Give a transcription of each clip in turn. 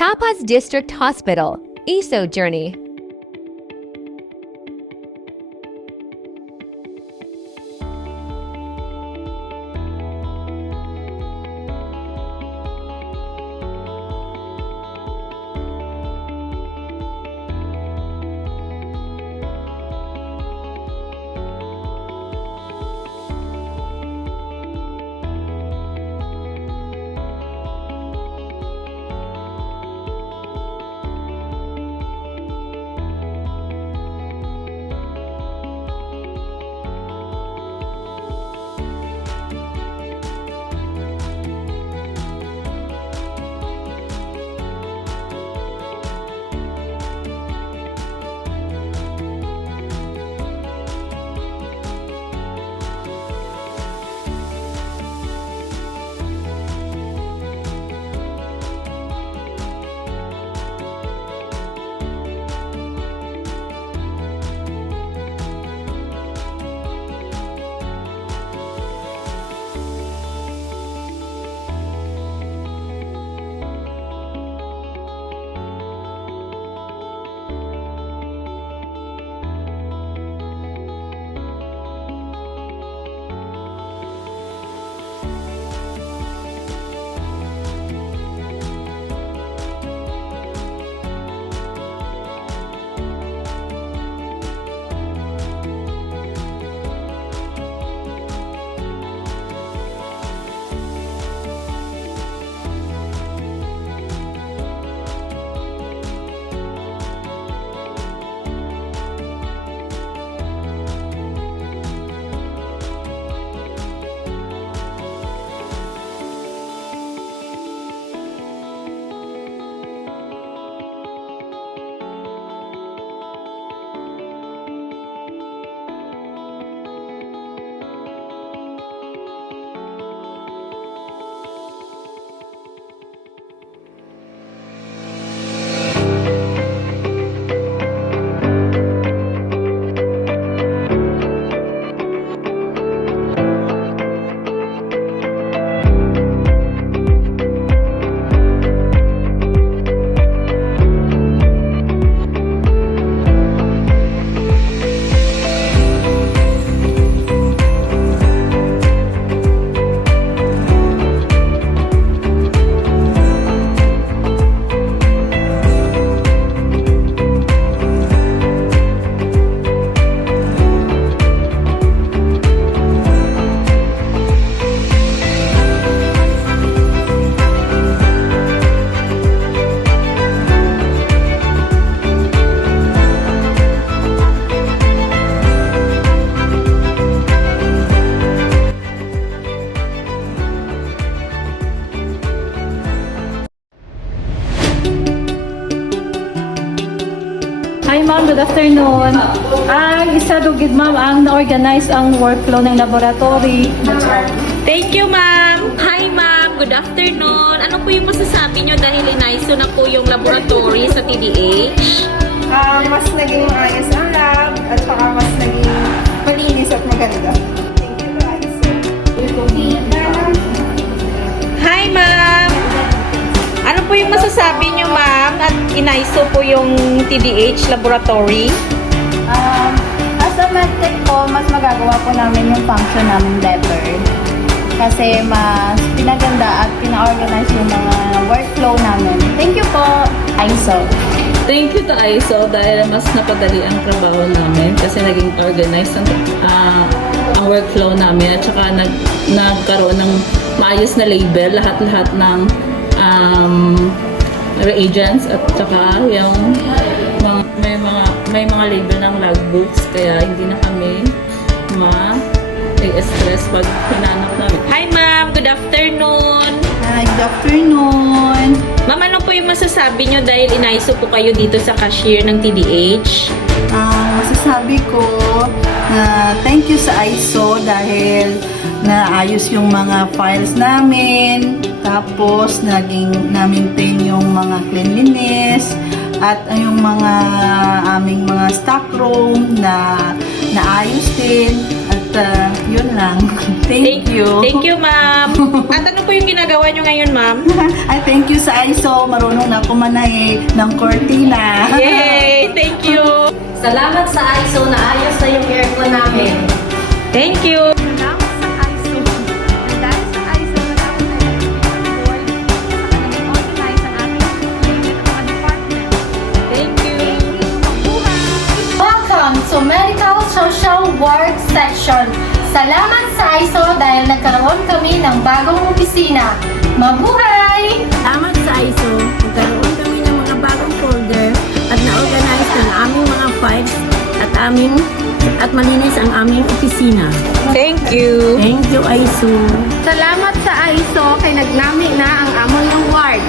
Tapas District Hospital, ESO Journey. Hi ma'am, good afternoon. Ang isa dugid ma'am ang na-organize ang workflow ng laboratory. That's all. Thank you, ma'am. Hi, ma'am. Good afternoon. Ano po yung masasabi nyo dahil inaiso na po yung laboratory sa TDH? Mas naging maayos ang lab at saka mas naging malinis at maganda. Thank you guys. Hi, ma'am. Ano po yung masasabi nyo, ma'am? At inaiso po yung TDH laboratory? As a medtech po, mas magagawa po namin yung function namin better. Kasi mas pinaganda at pina-organize yung mga workflow namin. Thank you po, ISO. Thank you to ISO dahil mas napadali ang trabaho namin kasi naging organized ang workflow namin at saka nagkaroon ng maayos na label lahat-lahat ng reagents at saka yung may mga label ng logbooks kaya hindi na kami stress pag hinanap namin. Hi, ma'am. Good afternoon. Hi, good afternoon. Ma'am, ano po yung masasabi nyo dahil inaiso po kayo dito sa cashier ng TDH? Masasabi ko na thank you sa ISO dahil naayos yung mga files namin, tapos na-maintain yung mga cleanliness at yung mga aming mga stock room na naayos din at yun lang. Thank you. Thank you, ma'am. At ano po yung ginagawa nyo ngayon, ma'am? Ay, thank you sa ISO. Marunong na ako manay ng cortina. Yay! Thank you! Salamat sa ISO na ayos na yung aircon namin. Thank you! Salamat sa ISO. Dahil sa ISO, nagkaroon na yung board sa kanang organize ang ating unit at mga department. Thank you! Welcome to Medical Social Work Section. Salamat sa ISO dahil nagkaroon kami ng bagong opisina. Mabuhay! Salamat sa ISO, nagkaroon kami ng mga bagong folder at na-organize ng aming mga files at malinis ang aming opisina. Thank you! Thank you, ISO. Salamat sa ISO kay nagnami na ang amon ng ward.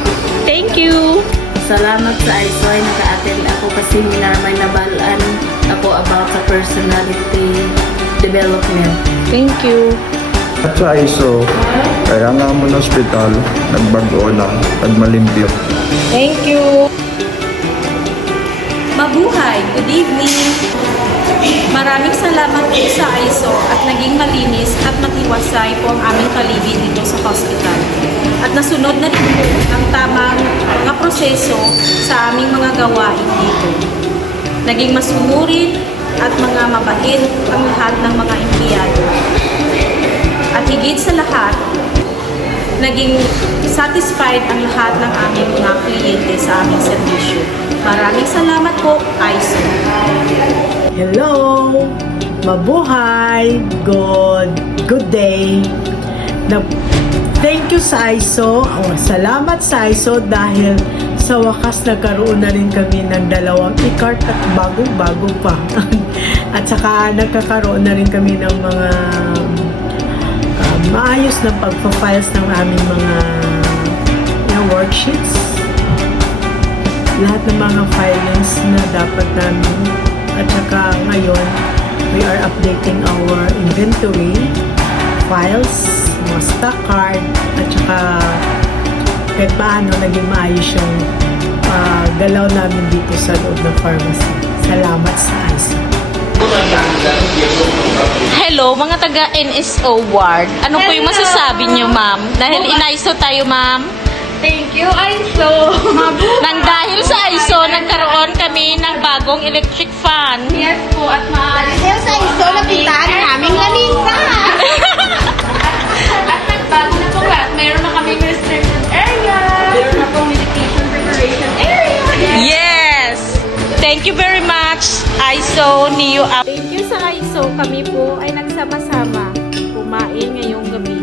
Thank you! Salamat sa ISO ay naka-attend ako kasi may nabalaan ako about sa personality development. Thank you! At sa ISO, kaya nga mo ng ospital, nagbago na, nagmalimpyo. Thank you! Mabuhay! Good evening! Maraming salamat po sa ISO at naging malinis at matiwasay po ang aming paligid dito sa hospital. At nasunod na rin po ang tamang mga proseso sa aming mga gawain dito. Naging masunurin at mga mabait ang lahat ng mga empleyado. At higit sa lahat, naging satisfied ang lahat ng aming mga kliyente sa aming serbisyo. Maraming salamat po, ISO. Hello! Mabuhay! Good day! Thank you sa ISO. Salamat sa ISO dahil sa wakas nagkaroon na rin kami ng 2 e-cart at bago-bago pa. At saka nagkakaroon na rin kami ng mga maayos na pagpa-files ng aming mga worksheets. Lahat ng mga filings na dapat namin. At saka ngayon, we are updating our inventory, files, mga stock card, at saka kahit paano naging maayos yung galaw namin dito sa loob ng pharmacy. Salamat sa ISO. Hello, mga taga NSO Ward. Ano po yung masasabi niyo, ma'am? Dahil in-ISO tayo, ma'am. Thank you, ISO. Nang dahil sa ISO, nagkaroon kami ng bagong electric fan. Yes po, at maaari. Dahil sa ISO, napitaan naming lamisa. At nagbago na po lahat. Mayroon na kami restricted area. Mayroon na po medication preparation area. Yes! Thank you very much, ISO, Neo. Thank you sa ISO. Kami po ay nagsama-sama kumain ngayong gabi.